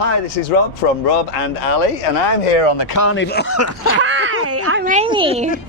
Hi, this is Rob from Rob and Ali, and I'm here on the Carnival. Hi, I'm Amy.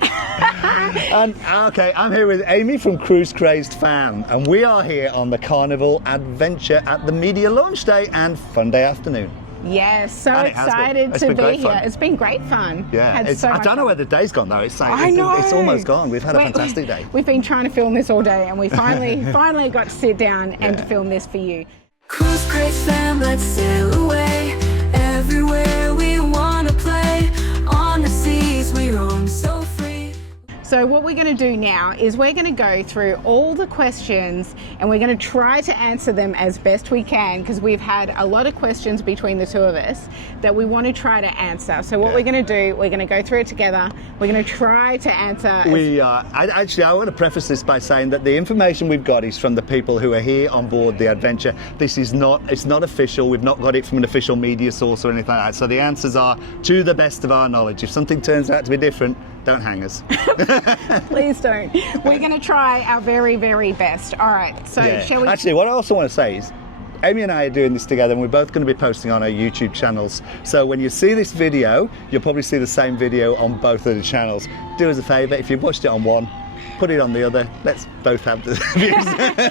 I'm here with Amy from Cruise Crazed Fam, and we are here on the Carnival adventure at the media launch day and fun day afternoon. Yes, so And excited to be here. Fun. It's been great fun. Yeah, I don't know where the day's gone though. It's almost gone. We've had a fantastic day. We've been trying to film this all day, and we finally got to sit down and film this for you. Cruise Crazed Fam, let's sail away. Everywhere we wanna play. On the seas we roam so free. So what we're going to do now is we're going to go through all the questions and we're going to try to answer them as best we can, because we've had a lot of questions between the two of us that we want to try to answer. So what we're going to do, we're going to go through it together. We're going to try to answer. I want to preface this by saying that the information we've got is from the people who are here on board the adventure. It's not official. We've not got it from an official media source or anything like that. So the answers are to the best of our knowledge. If something turns out to be different, don't hang us. Please don't. We're going to try our very, very best. All right, so shall we? Actually, what I also want to say is, Amy and I are doing this together, and we're both going to be posting on our YouTube channels. So when you see this video, you'll probably see the same video on both of the channels. Do us a favour, if you've watched it on one, put it on the other. Let's both have the views.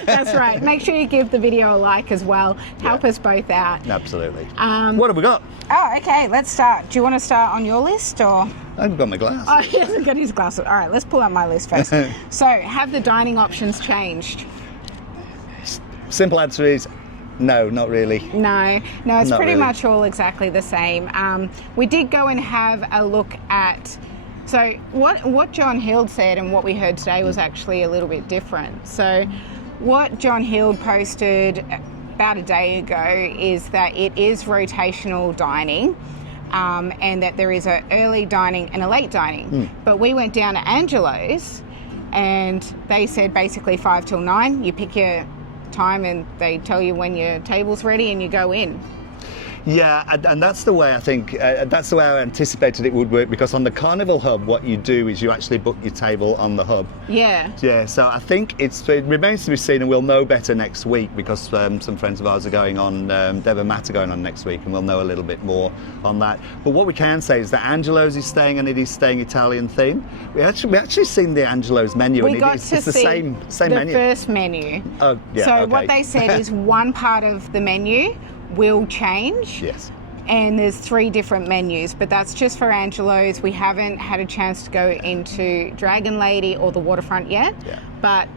That's right. Make sure you give the video a like as well. Help us both out. Absolutely. What have we got? Oh, okay. Let's start. Do you want to start on your list or? I've got my glass. Oh, he hasn't got his glasses. All right, let's pull out my list first. So, have the dining options changed? Simple answer is no, not really. No, it's Not pretty really. much all exactly the same. We did go and have a look at. So what John Hild said and what we heard today was actually a little bit different. So what John Hild posted about a day ago is that it is rotational dining, and that there is an early dining and a late dining. But we went down to Angelo's and they said basically 5 till 9, you pick your time and they tell you when your table's ready and you go in. Yeah, and that's the way I think, that's the way I anticipated it would work, because on the Carnival hub, what you do is you actually book your table on the hub. Yeah. Yeah, so I think it remains to be seen, and we'll know better next week, because some friends of ours are going on, Deb and Matt are going on next week, and we'll know a little bit more on that. But what we can say is that Angelo's is staying, and it is staying Italian theme. We actually seen the Angelo's menu, and it's the same menu. The first menu. Oh, yeah, So okay. what they said is one part of the menu will change. Yes. And there's 3 different menus, but that's just for Angelo's. We haven't had a chance to go into Dragon Lady or the Waterfront yet, but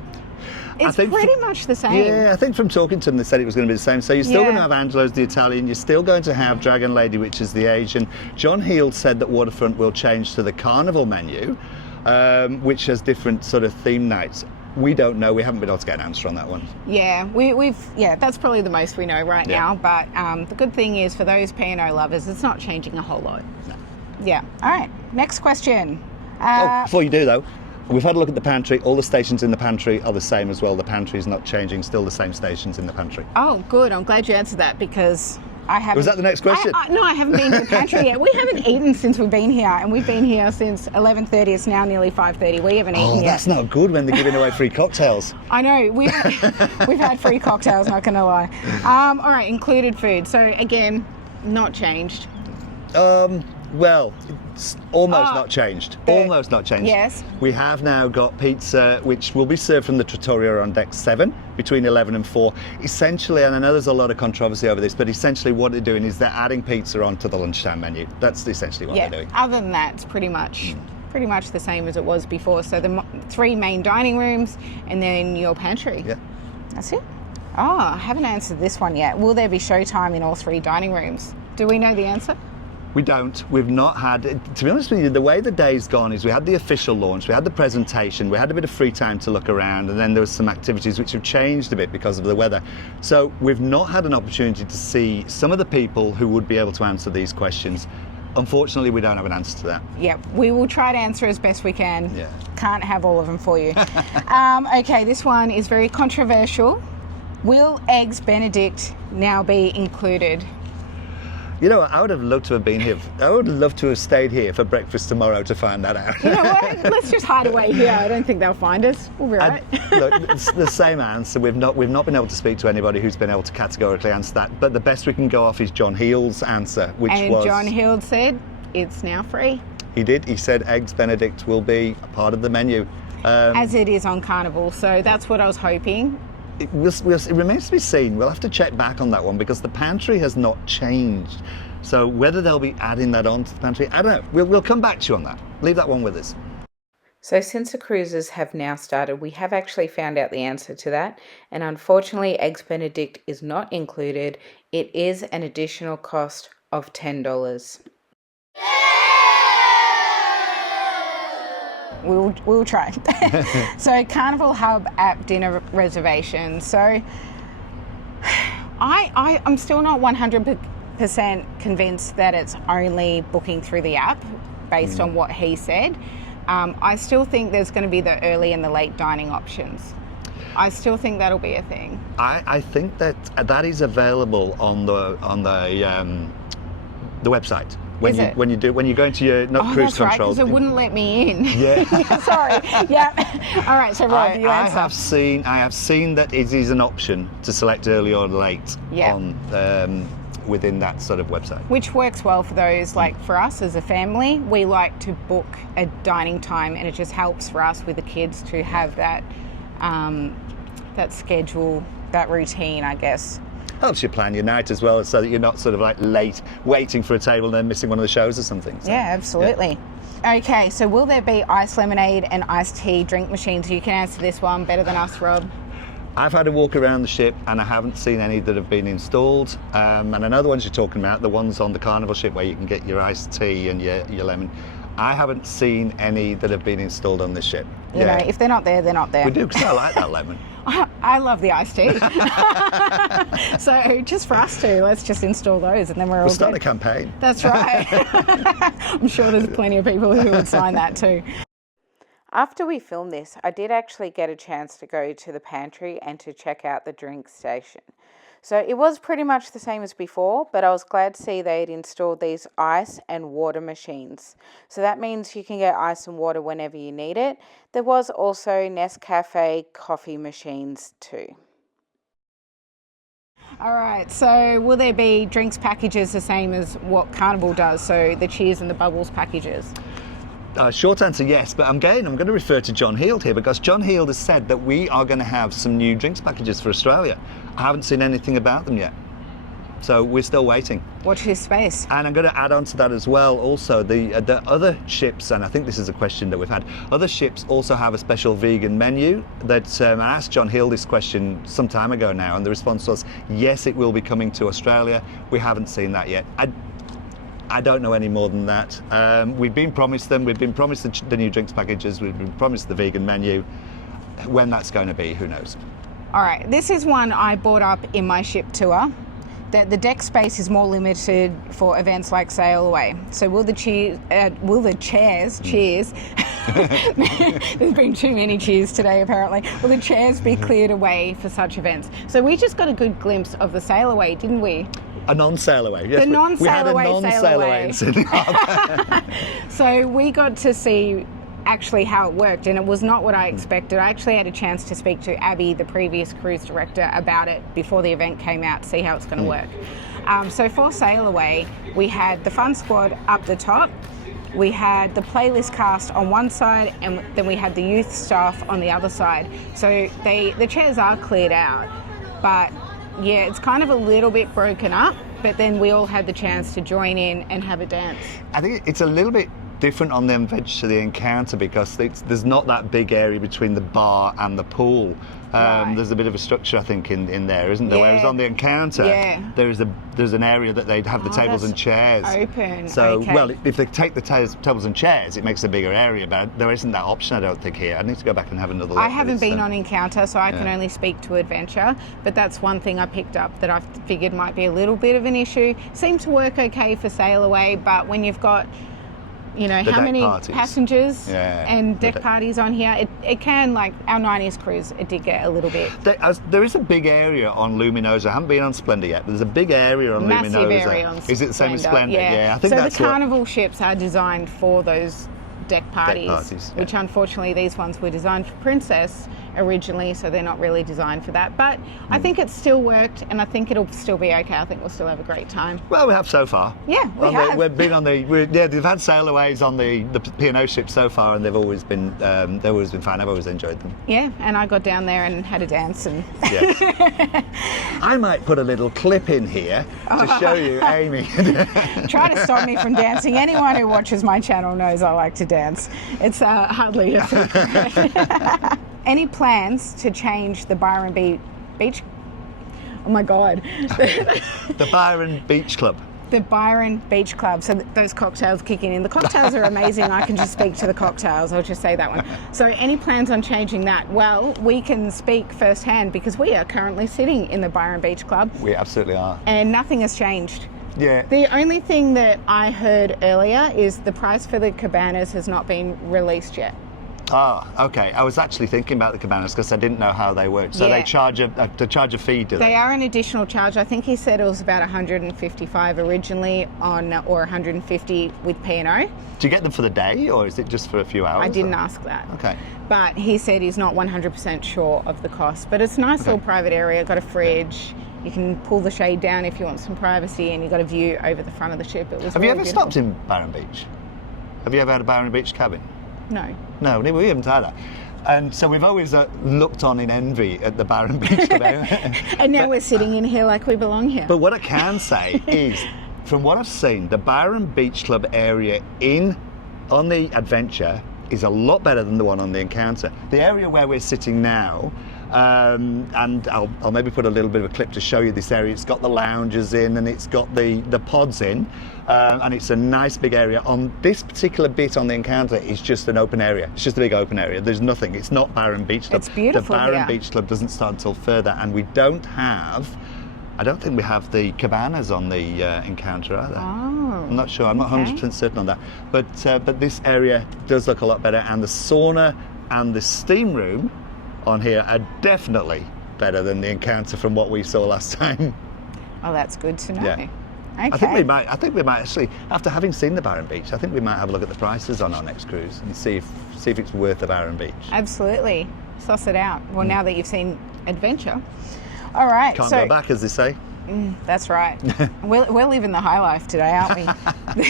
it's pretty much the same. Yeah, I think from talking to them, they said it was going to be the same. So you're still going to have Angelo's, the Italian. You're still going to have Dragon Lady, which is the Asian. John Hield said that Waterfront will change to the Carnival menu, which has different sort of theme nights. We don't know. We haven't been able to get an answer on that one. Yeah, we've that's probably the most we know right now. But the good thing is, for those P&O lovers, it's not changing a whole lot. No. Yeah. All right. Next question. Before you do though, we've had a look at the pantry. All the stations in the pantry are the same as well. The pantry is not changing. Still the same stations in the pantry. Oh, good. I'm glad you answered that, because I haven't. Was that the next question? No, I haven't been to the pantry yet. We haven't eaten since we've been here, and we've been here since 11:30. It's now nearly 5:30. We haven't eaten yet. Oh, that's not good when they're giving away free cocktails. I know. We've had free cocktails, not going to lie. All right, included food. So, again, not changed. Well, it's almost not changed. Almost not changed. Yes. We have now got pizza, which will be served from the trattoria on deck 7 between 11 and 4. Essentially, and I know there's a lot of controversy over this, but essentially what they're doing is they're adding pizza onto the lunchtime menu. That's essentially what they're doing. Other than that, it's pretty much the same as it was before. So the 3 main dining rooms and then your pantry. Yeah. That's it. Oh, I haven't answered this one yet. Will there be showtime in all 3 dining rooms? Do we know the answer? We don't. We've not had, to be honest with you, the way the day's gone is we had the official launch, we had the presentation, we had a bit of free time to look around, and then there was some activities which have changed a bit because of the weather. So we've not had an opportunity to see some of the people who would be able to answer these questions. Unfortunately, we don't have an answer to that. Yep, we will try to answer as best we can. Yeah. Can't have all of them for you. Okay, this one is very controversial. Will Eggs Benedict now be included? You know, I would have loved to have been here. I would love to have stayed here for breakfast tomorrow to find that out. You know what? Let's just hide away here. I don't think they'll find us. We'll be right. Look, it's the same answer. We've not been able to speak to anybody who's been able to categorically answer that. But the best we can go off is John Heald's answer, which was... And John Heald said it's now free. He did. He said Eggs Benedict will be a part of the menu. As it is on Carnival, so that's what I was hoping. It remains to be seen. We'll have to check back on that one because the pantry has not changed. So whether they'll be adding that on to the pantry, I don't know. We'll come back to you on that. Leave that one with us. So since the cruises have now started, we have actually found out the answer to that. And unfortunately, Eggs Benedict is not included. It is an additional cost of $10. We'll try. So Carnival Hub app dinner reservation. So I'm still not 100% convinced that it's only booking through the app based on what he said. I still think there's going to be the early and the late dining options. I still think that'll be a thing. I think that is available on the website. When you go into your cruise that's right, control, because it wouldn't let me in. Yeah. Sorry. Yeah. All right. So Rob, you I answer. have seen that it is an option to select early or late on within that sort of website. Which works well for those, like for us as a family, we like to book a dining time, and it just helps for us with the kids to have that that schedule, that routine, I guess. Helps you plan your night as well, so that you're not sort of like late waiting for a table and then missing one of the shows or something. So, yeah, absolutely. Yeah. Okay, so will there be iced lemonade and iced tea drink machines? You can answer this one better than us, Rob. I've had a walk around the ship and I haven't seen any that have been installed. And I know the ones you're talking about, the ones on the Carnival ship where you can get your iced tea and your lemon. I haven't seen any that have been installed on this ship. You know, if they're not there, they're not there. We do, because I like that lemon. I love the iced tea. So just for us two, let's just install those and then we'll start a campaign. That's right. I'm sure there's plenty of people who would sign that too. After we filmed this, I did actually get a chance to go to the pantry and to check out the drink station. So it was pretty much the same as before, but I was glad to see they had installed these ice and water machines. So that means you can get ice and water whenever you need it. There was also Nescafe coffee machines too. All right, so will there be drinks packages the same as what Carnival does? So the cheers and the bubbles packages? Short answer, yes, but I'm going to refer to John Heald here because John Heald has said that we are going to have some new drinks packages for Australia. I haven't seen anything about them yet, so we're still waiting. Watch his space. And I'm going to add on to that as well, also, the other ships, and I think this is a question that we've had, other ships also have a special vegan menu that, I asked John Heald this question some time ago now, and the response was, yes, it will be coming to Australia. We haven't seen that yet. I don't know any more than that. We've been promised them. We've been promised the new drinks packages. We've been promised the vegan menu. When that's going to be, who knows? All right, this is one I brought up in my ship tour. That the deck space is more limited for events like Sail Away. So will the chairs, cheers, there's been too many cheers today apparently, will the chairs be cleared away for such events? So we just got a good glimpse of the Sail Away, didn't we? A non-sail away. Yes, the non-sail away, we had a non-sail away in Sydney Harbour. So we got to see actually how it worked, and it was not what I expected. I actually had a chance to speak to Abby, the previous cruise director, about it before the event came out to see how it's going to work. So for Sail Away, we had the fun squad up the top, we had the playlist cast on one side, and then we had the youth staff on the other side. So the chairs are cleared out, but yeah, it's kind of a little bit broken up, but then we all had the chance to join in and have a dance. I think it's a little bit different on the Adventure to the Encounter because there's not that big area between the bar and the pool. Right. There's a bit of a structure, I think, in there, isn't there? Yeah. Whereas on the Encounter, there's an area that they'd have the tables and chairs. Open. So, okay. well, if they take the tables and chairs, it makes a bigger area, but there isn't that option, I don't think, here. I need to go back and have another look. I haven't been on Encounter, so I can only speak to Adventure, but that's one thing I picked up that I figured might be a little bit of an issue. Seemed to work okay for Sail Away, but when you've got you know, The how deck many parties. passengers Yeah, and the deck deck- parties on here. It can, like our 90s cruise, it did get a little bit There is a big area on Luminosa. I haven't been on Splendor yet, but there's a big area on massive Luminosa. area on Is it the same as Splendor? Yeah. I think so that's the Carnival ships are designed for those deck parties, parties, yeah. which unfortunately these ones were designed for Princess originally, so they're not really designed for that. But I think it still worked, and I think it'll still be okay. I think we'll still have a great time. Well, we have so far. Yeah, we have. We've been on they've had sailaways on the P&O ships so far, and they've always been fun. I've always enjoyed them. Yeah, and I got down there and had a dance and Yes. I might put a little clip in here to show you Amy. try to stop me from dancing. Anyone who watches my channel knows I like to dance. It's hardly a secret. Any plans to change the Byron Beach? Oh my God. The Byron Beach Club. The Byron Beach Club. So those cocktails kicking in. The cocktails are amazing. I can just speak to the cocktails. I'll just say that one. So any plans on changing that? Well, we can speak firsthand because we are currently sitting in the Byron Beach Club We absolutely are. and nothing has changed. Yeah. The only thing that I heard earlier is the price for the cabanas has not been released yet. Ah, okay. I was actually thinking about the cabanas because I didn't know how they work. So Yeah. they charge a fee, do they? They are an additional charge. I think he said it was about 155 originally or 150 with P&O. Do you get them for the day, or is it just for a few hours? I didn't or? ask that. Okay. But he said he's not 100% sure of the cost. But it's a nice little private area, got a fridge. You can pull the shade down if you want some privacy, and you've got a view over the front of the ship. It was Have you really ever beautiful. stopped in Byron Beach? Have you ever had a Byron Beach cabin? No. No, we haven't had that. And so we've always looked on in envy at the Byron Beach Club. And now we're sitting in here like we belong here. But what I can say is, from what I've seen, the Byron Beach Club area on the Adventure is a lot better than the one on the Encounter. The area where we're sitting now, and I'll maybe put a little bit of a clip to show you this area. It's got the lounges in, and it's got the pods in, and it's a nice big area. On this particular bit on the Encounter, it's just an open area. It's just a big open area. There's nothing. It's not Byron Beach Club. It's beautiful The Byron here. Beach Club doesn't start until further, and I don't think we have the cabanas on the Encounter either. Oh. I'm not sure. I'm not Okay. 100% certain on that. But this area does look a lot better, and the sauna and the steam room on here are definitely better than the Encounter from what we saw last time. Oh, that's good to know. Yeah. Okay. I think we might actually, after having seen the Byron Beach, I think we might have a look at the prices on our next cruise and see if it's worth the Byron Beach. Absolutely. Suss it out. Well, now that you've seen Adventure. All right. Can't so go back, as they say. That's right. we're living the high life today, aren't we?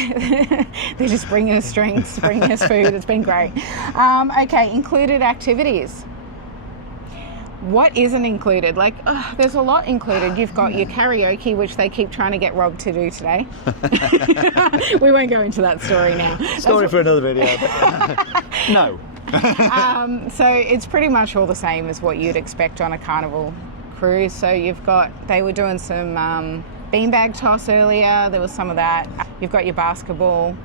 They're just bringing us drinks, bringing us food. It's been great. Okay, included activities. What isn't included? Like, there's a lot included. You've got your karaoke, which they keep trying to get Rob to do today. We won't go into that story now. Story for another video. But, no. So it's pretty much all the same as what you'd expect on a Carnival cruise. So they were doing some beanbag toss earlier. There was some of that. You've got your basketball.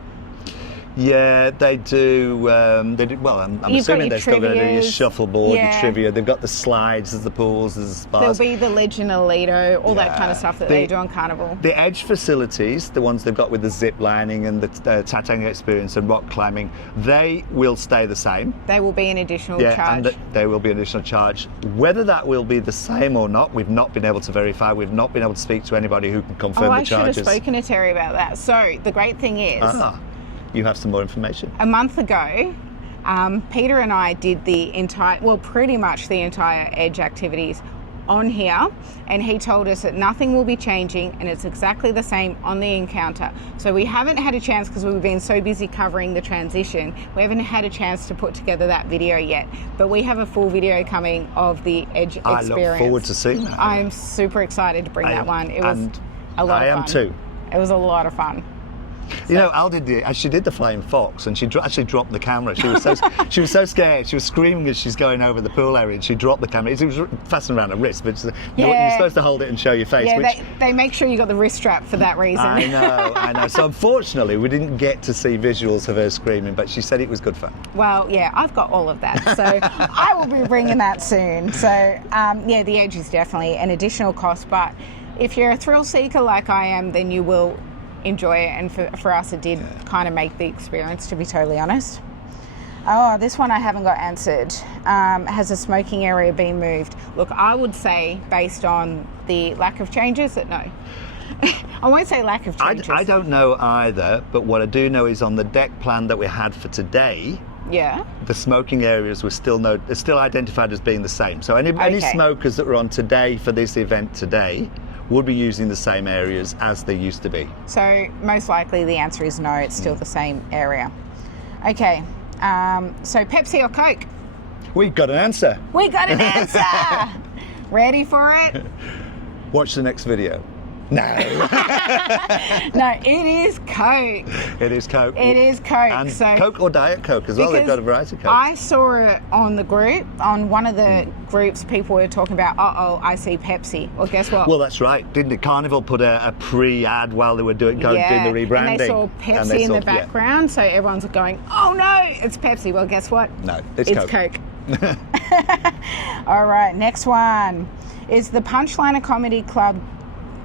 Yeah, they do. Well, I'm You've got assuming your they're still going to do your trivias. shuffleboard, Yeah. your trivia. They've got the slides, there's the pools, there's the spas. There'll be the Legend Alito, all that kind of Yeah. stuff that The- they do on Carnival. The edge facilities, the ones they've got with the zip lining and the Tatanga experience and rock climbing, they will stay the same. They will be an additional Yeah, charge. and they will be an additional charge. Whether that will be the same or not, we've not been able to verify. We've not been able to speak to anybody who can confirm I the should have charges. spoken to Terry about that. So the great thing is, You have some more information. a month ago, Peter and I did pretty much the entire Edge activities on here, and he told us that nothing will be changing and it's exactly the same on the Encounter. So we haven't had a chance, because we've been so busy covering the transition, we haven't had a chance to put together that video yet, but we have a full video coming of the Edge experience. I look forward to seeing that. I'm super excited to bring that one. It was and a lot I of fun. am too. It was a lot of fun. You know, she did the flying fox, and she actually dropped the camera. She was so scared. She was screaming as she's going over the pool area, and she dropped the camera. It was fastened around her wrist, but you're supposed to hold it and show your face. Yeah, which, they make sure you got the wrist strap for that reason. I know. So unfortunately, we didn't get to see visuals of her screaming, but she said it was good fun. Well, yeah, I've got all of that, so I will be bringing that soon. So, the Edge is definitely an additional cost, but if you're a thrill seeker like I am, then you will enjoy it, and for us it did kind of make the experience, to be totally honest. Oh, this one I haven't got answered. Has the smoking area been moved? Look, I would say, based on the lack of changes, that no. I won't say lack of changes. I don't know either, but what I do know is on the deck plan that we had for today, Yeah. the smoking areas were still identified as being the same. So any Okay. smokers that were on today for this event today would be using the same areas as they used to be. So most likely the answer is no, it's still the same area. Okay, so Pepsi or Coke? We've got an answer. We got an answer! Ready for it? Watch the next video. No. No, it is Coke. It is Coke. It is Coke. And so Coke or Diet Coke as well. They've got a variety of Cokes. I saw it on the group, on one of the groups, people were talking about, I see Pepsi. Well, guess what? Well, that's right. Didn't it? Carnival put a pre-ad while they were doing the rebranding. And they saw Pepsi in the background, so everyone's going, oh no, it's Pepsi. Well, guess what? No, it's Coke. All right, next one. Is the Punchliner Comedy Club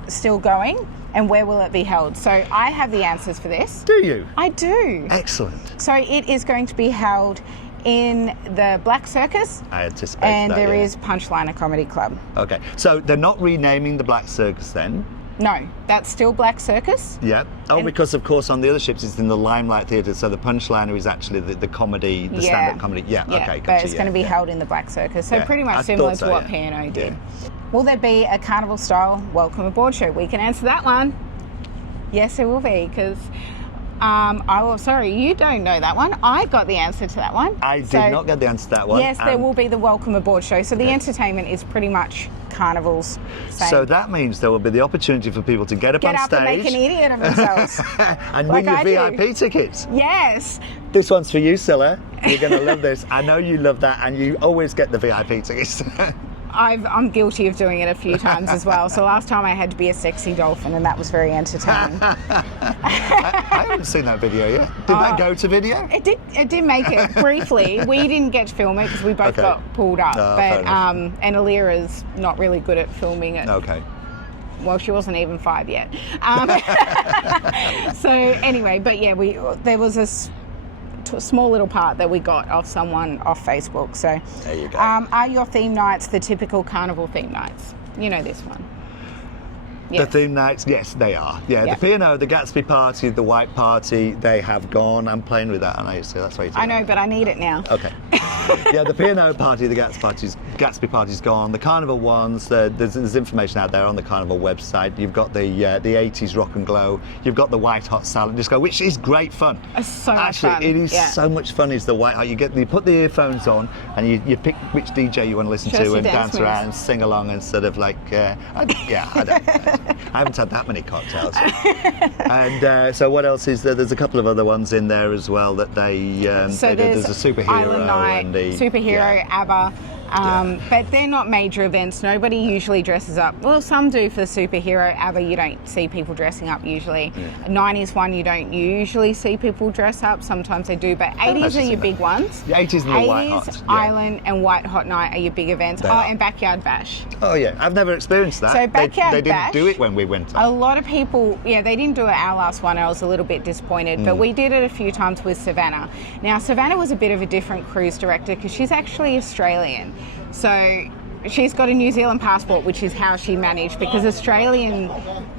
still going, and where will it be held? So I have the answers for this. Do you? I do. Excellent. So it is going to be held in the Black Circus, I anticipate and that, there yeah. is Punchliner Comedy Club. Okay, so they're not renaming the Black Circus then? No, that's still Black Circus. Yeah. Oh, And- because of course on the other ships it's in the Limelight Theatre, so the Punchliner is actually the comedy, the stand-up comedy. Yeah. Okay. But Gotcha, it's going to be held in the Black Circus, so Yeah, pretty I much similar thought so, to what yeah. P&O did. Yeah. Will there be a carnival-style welcome aboard show? We can answer that one. Yes, there will be, because sorry, you don't know that one. I got the answer to that one. I did not get the answer to that one. Yes, there will be the welcome aboard show. So the entertainment is pretty much Carnival's same. So that means there will be the opportunity for people to get up on Get up stage and make an idiot of themselves. and like win your I do. VIP tickets. Yes. This one's for you, Scylla. You're going to love this. I know you love that, and you always get the VIP tickets. I'm guilty of doing it a few times as well. So last time I had to be a sexy dolphin, and that was very entertaining. I haven't seen that video yet. Did that go to video? It did make it briefly. We didn't get to film it because we both Okay. got pulled up. fair but enough. and Alira's not really good at filming it. Okay. Well, she wasn't even 5 yet. So anyway, but yeah, there was a small little part that we got off someone off Facebook. So There you go. are your theme nights the typical carnival theme nights? You know this one. Yes. The theme nights, yes, they are. Yeah, Yeah. the P&O, the Gatsby Party, the White Party, they have gone. I'm playing with that, and so that's why you I know, but I need it now. Okay. Yeah, the P&O party, the Gatsby Party's gone. The Carnival ones, there's information out there on the Carnival website. You've got the 80s rock and glow. You've got the white hot salad disco, which is great fun. It's so much Actually, fun. it is Yeah. so much fun. Is the white hot? You put the earphones on and you pick which DJ you want to listen Show us to your and dance dance around and moves. sing along and sort of like I don't. I haven't had that many cocktails. And so what else is there? There's a couple of other ones in there as well that they. So they do. There's a superhero Island Night, and the superhero, ABBA. But they're not major events. Nobody usually dresses up. Well, some do for the superhero. ABBA, you don't see people dressing up usually. 90s one, you don't usually see people dress up. Sometimes they do, but 80s are your big ones. The 80s and the White Hot. 80s, Yeah. Island and White Hot Night are your big events. They Oh, are. and Backyard Bash. Oh yeah, I've never experienced that. So Backyard they didn't Bash- do it when we went. A lot of people, they didn't do it our last one. I was a little bit disappointed, but we did it a few times with Savannah. Now, Savannah was a bit of a different cruise director because she's actually Australian. So she's got a New Zealand passport, which is how she managed, because Australian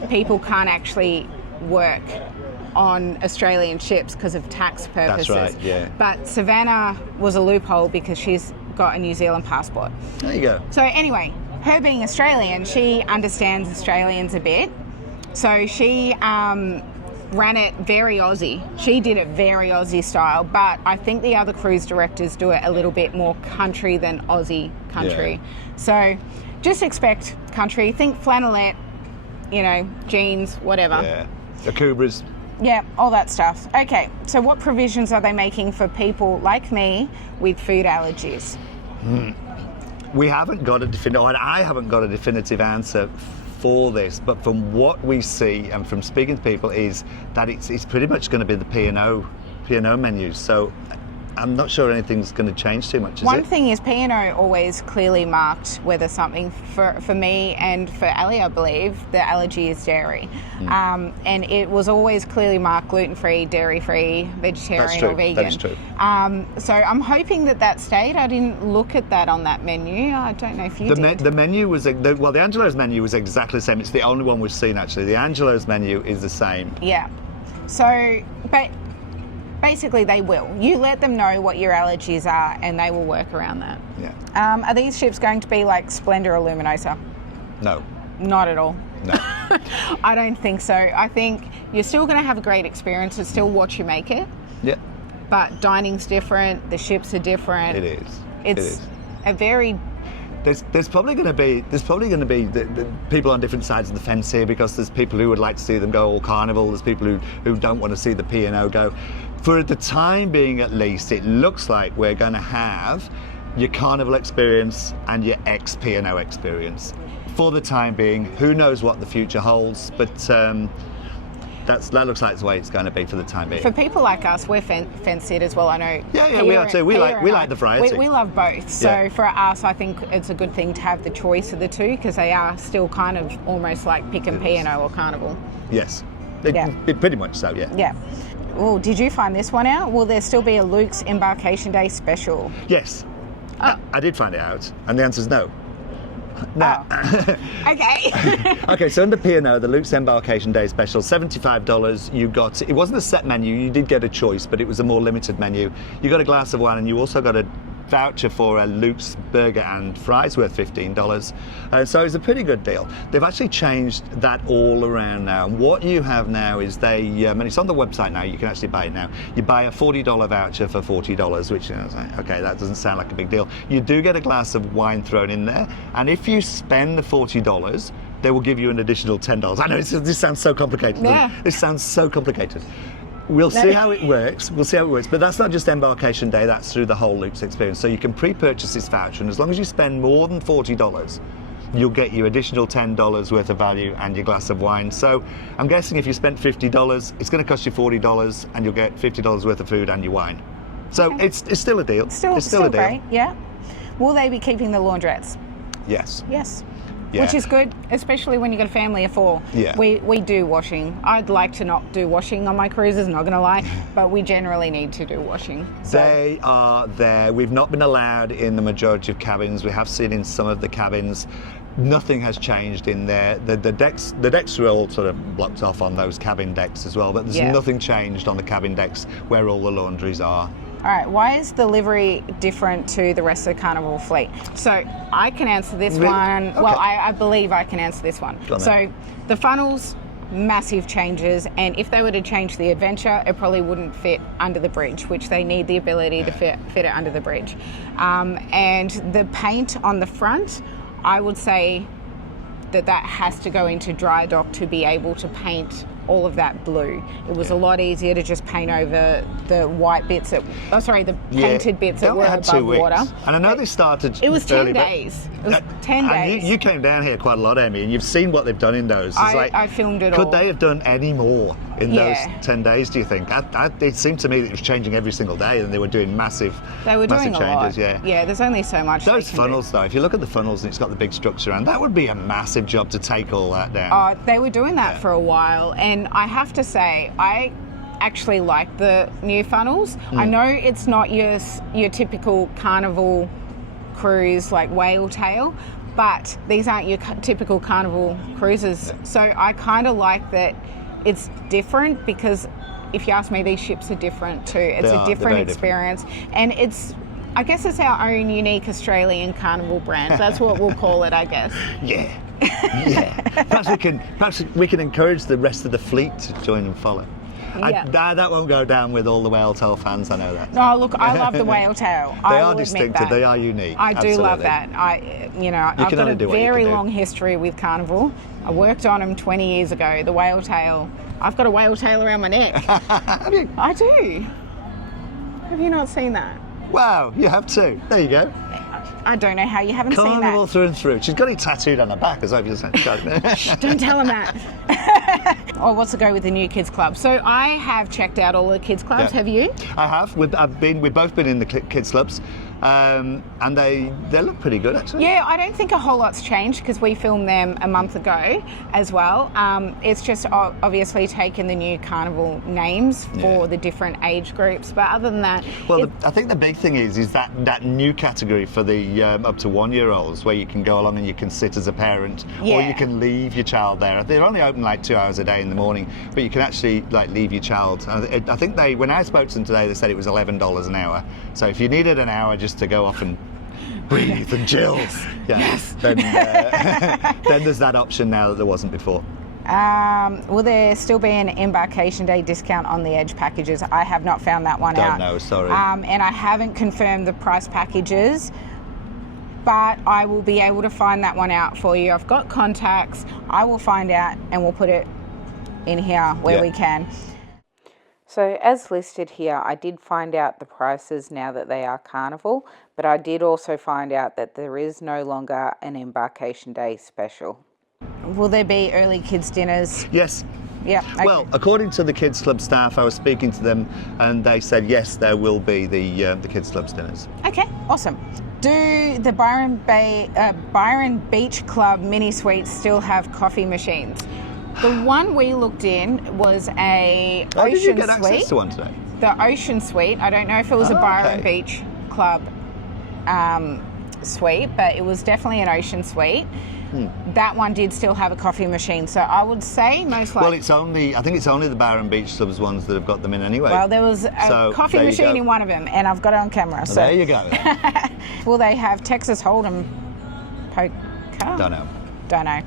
people can't actually work on Australian ships because of tax purposes. right, yeah. But Savannah was a loophole because she's got a New Zealand passport. There you go. So anyway, her being Australian, she understands Australians a bit. So she ran it very Aussie. She did it very Aussie style, but I think the other cruise directors do it a little bit more country than Aussie country. Yeah. So just expect country. Think flannelette, jeans, whatever. Yeah. The Kubras. Yeah, all that stuff. Okay, so what provisions are they making for people like me with food allergies? We haven't got a definitive, and I haven't got a definitive answer for this, but from what we see and from speaking to people is that it's pretty much going to be the P&O menus. So I'm not sure anything's going to change too much, is One it? thing is P&O always clearly marked whether something, for me and for Ali, I believe, the allergy is dairy. And it was always clearly marked gluten-free, dairy-free, vegetarian or vegan. That is true. So I'm hoping that stayed. I didn't look at that on that menu. I don't know if you did. The menu was, the Angelo's menu was exactly the same. It's the only one we've seen, actually. The Angelo's menu is the same. Yeah. So, but basically they will. You let them know what your allergies are and they will work around that. Yeah. Are these ships going to be like Splendor or Luminosa? No. Not at all. No. I don't think so. I think you're still going to have a great experience. It's still what you make it. Yeah. But dining's different. The ships are different. It is. It's a very... There's probably going to be the people on different sides of the fence here, because there's people who would like to see them go all Carnival. There's people who don't want to see the P&O go. For the time being, at least, it looks like we're going to have your Carnival experience and your ex-P&O experience. For the time being, who knows what the future holds, but that looks like the way it's going to be for the time being. For people like us, we're fence-sitters. Well, I know. Yeah, we are too. We like the variety. We love both. So Yeah. for us, I think it's a good thing to have the choice of the two, because they are still kind of almost like pick and P&O or Carnival. Yes. Yeah. Pretty much so, yeah. Yeah. Oh, did you find this one out? Will there still be a Luke's Embarkation Day special? Yes. Oh. I did find it out, and the answer is no. No. Okay. Okay, so under P&O, the Luke's Embarkation Day special, $75. You got, it wasn't a set menu, you did get a choice, but it was a more limited menu. You got a glass of wine, and you also got a voucher for a Luke's burger and fries worth $15. So it's a pretty good deal. They've actually changed that all around now. And what you have now is and it's on the website now, you can actually buy it now. You buy a $40 voucher for $40, which, you know, like, okay, that doesn't sound like a big deal. You do get a glass of wine thrown in there, and if you spend the $40, they will give you an additional $10. I know this sounds so complicated. Yeah. This sounds so complicated. We'll see how it works. But that's not just Embarkation Day, that's through the whole Luke's experience. So you can pre-purchase this voucher, and as long as you spend more than $40, you'll get your additional $10 worth of value and your glass of wine. So I'm guessing if you spent $50, it's going to cost you $40, and you'll get $50 worth of food and your wine. So it's still a deal. Still a deal. great, yeah. Will they be keeping the laundrettes? Yes. Yes. Yeah. Which is good, especially when you've got a family of four. Yeah. We do washing. I'd like to not do washing on my cruises, not going to lie, but we generally need to do washing. So. They are there. We've not been allowed in the majority of cabins. We have seen in some of the cabins. Nothing has changed in there. The decks are all sort of blocked off on those cabin decks as well, but there's nothing changed on the cabin decks where all the laundries are. All right, why is the livery different to the rest of the Carnival fleet? So I can answer this Really? one. Okay. Well, I believe I can answer this one. Go on So then. the funnels, massive changes, and if they were to change the Adventure, it probably wouldn't fit under the bridge, which they need the ability to fit it under the bridge. And the paint on the front, I would say that has to go into dry dock to be able to paint all of that blue. It was a lot easier to just paint over the white bits the painted bits They that only were had 2 above weeks. water. And I know they started It was 10 early, but- days. It was 10 and days. You came down here quite a lot, Amy, and you've seen what they've done in those. It's I filmed it all. Could they have done any more in those Yeah. 10 days, do you think? It seemed to me that it was changing every single day, and they were doing massive doing changes. a lot. Yeah. Yeah, there's only so much they Those can do. funnels, though, if you look at the funnels and it's got the big structure around, that would be a massive job to take all that down. They were doing that for a while, and I have to say, I actually like the new funnels. I know it's not your typical Carnival cruise like whale tail, but these aren't your typical Carnival cruises. So I kind of like that it's different, because if you ask me, these ships are different too. It's They're a different very experience, and I guess it's our own unique Australian Carnival brand. That's what we'll call it, I guess. Yeah. Yeah. Perhaps we can encourage the rest of the fleet to join and follow. Yeah. That won't go down with all the whale tail fans, I know that. No, look, I love the whale tail. They I are will admit distinctive, that. they are unique. I do love absolutely. that. I've can got only a do what you very can do. long history with Carnival. I worked on them 20 years ago. The whale tail. I've got a whale tail around my neck. Have you? I do. Have you not seen that? Wow, you have too. There you go. I don't know how you haven't seen Carnival that. through and through. She's got it tattooed on her back as well. If you just Don't tell him that. or what's the go with the new kids club? So I have checked out all the kids clubs. Yeah. Have you? I have. We've both been in the kids clubs, and they look pretty good actually. Yeah, I don't think a whole lot's changed because we filmed them a month ago as well. It's just obviously taken the new Carnival names for the different age groups, but other than that, well, I think the big thing is that new category for the up to 1-year-olds, where you can go along and you can sit as a parent, or you can leave your child there. They're only open like 2 hours a day in the morning, but you can actually like leave your child. I think when I spoke to them today, they said it was $11 an hour. So if you needed an hour just to go off and breathe and chill, then there's that option now that there wasn't before. Will there still be an embarkation day discount on the Edge packages? I have not found that one out. Don't know, sorry. And I haven't confirmed the price packages, but I will be able to find that one out for you. I've got contacts. I will find out and we'll put it in here where we can. So as listed here, I did find out the prices now that they are Carnival, but I did also find out that there is no longer an embarkation day special. Will there be early kids dinners? Yes. Yeah. Okay. Well, according to the Kids Club staff, I was speaking to them and they said yes, there will be the Kids Club's dinners. Okay, awesome. Do the Byron Beach Club mini suites still have coffee machines? The one we looked in was a ocean did you get suite. access to one today? The ocean suite. I don't know if it was a Byron Beach Club suite, but it was definitely an ocean suite. That one did still have a coffee machine, so I would say most likely. Well, I think it's only the Byron Beach Club's ones that have got them in anyway. Well, there was a coffee machine in one of them, and I've got it on camera. So there you go. Will they have Texas Hold'em poker? Don't know. Don't know.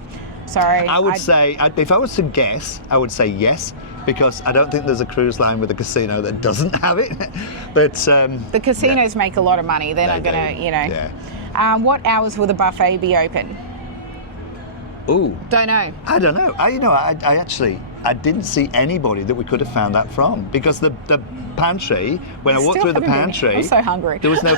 Sorry. I would say, if I was to guess, I would say yes, because I don't think there's a cruise line with a casino that doesn't have it. But the casinos make a lot of money. They're not going to, Yeah. What hours will the buffet be open? Ooh. Don't know. I don't know. I didn't see anybody that we could have found that from, because the pantry, when I walked through the pantry, I'm so hungry. There was no.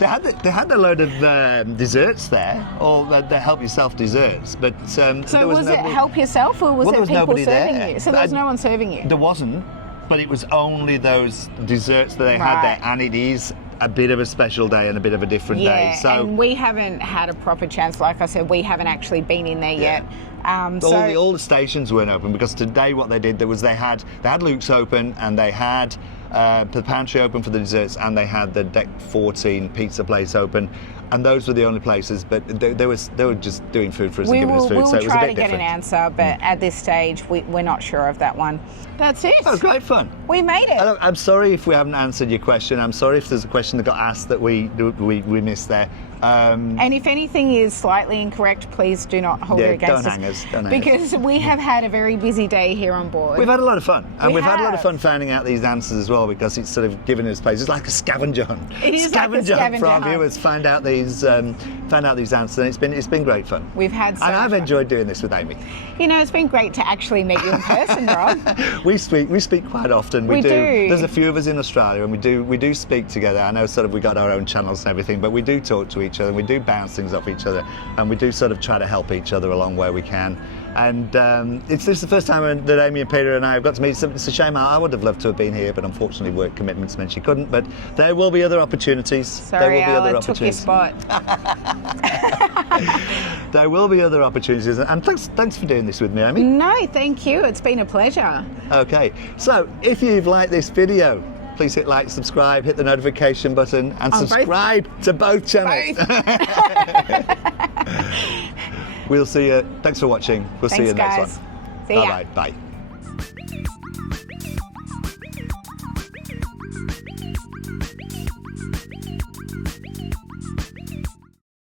they had a load of desserts there, or the help yourself desserts, but so was it help yourself, or was it people serving you? So there was no one serving you. There wasn't, but it was only those desserts that they had there, and it is a bit of a special day and a bit of a different day. So and we haven't had a proper chance. Like I said, we haven't actually been in there yet. All the stations weren't open, because today what they did they had Luke's open, and they had the pantry open for the desserts, and they had the Deck 14 pizza place open, and those were the only places. But they were just doing food for us and giving us food, we'll so it was a try bit to get different. an answer, but at this stage we're not sure of that one. That's it. That was great fun. We made it. I'm sorry if we haven't answered your question. I'm sorry if there's a question that got asked that we missed there. And if anything is slightly incorrect, please do not hold it against us. Don't hang us. Because we have had a very busy day here on board. We've had a lot of fun, and we've had a lot of have. fun finding out these answers as well, because it's sort of given us places. It's like a scavenger hunt. It is scavenger like a hunt for our scavenger hunt. viewers. Find out these answers, and it's been great fun. We've had so and much I've fun. enjoyed doing this with Amy. You know, it's been great to actually meet you in person, Rob. We speak quite often. We do. There's a few of us in Australia, and we do speak together. I know sort of we got our own channels and everything, but we do talk to each other, and we do bounce things off each other, and we do sort of try to help each other along where we can. And this is the first time that Amy and Peter and I have got to meet. So it's a shame. I would have loved to have been here, but unfortunately work commitments meant she couldn't. But there will be other opportunities. Sorry, Al, I took your spot. There will be other opportunities, and thanks for doing this with me, Amy. No, thank you. It's been a pleasure. Okay, so if you've liked this video, please hit like, subscribe, hit the notification button, and subscribe to both channels. We'll see you. Thanks for watching. We'll see you in the next one. See ya. Bye.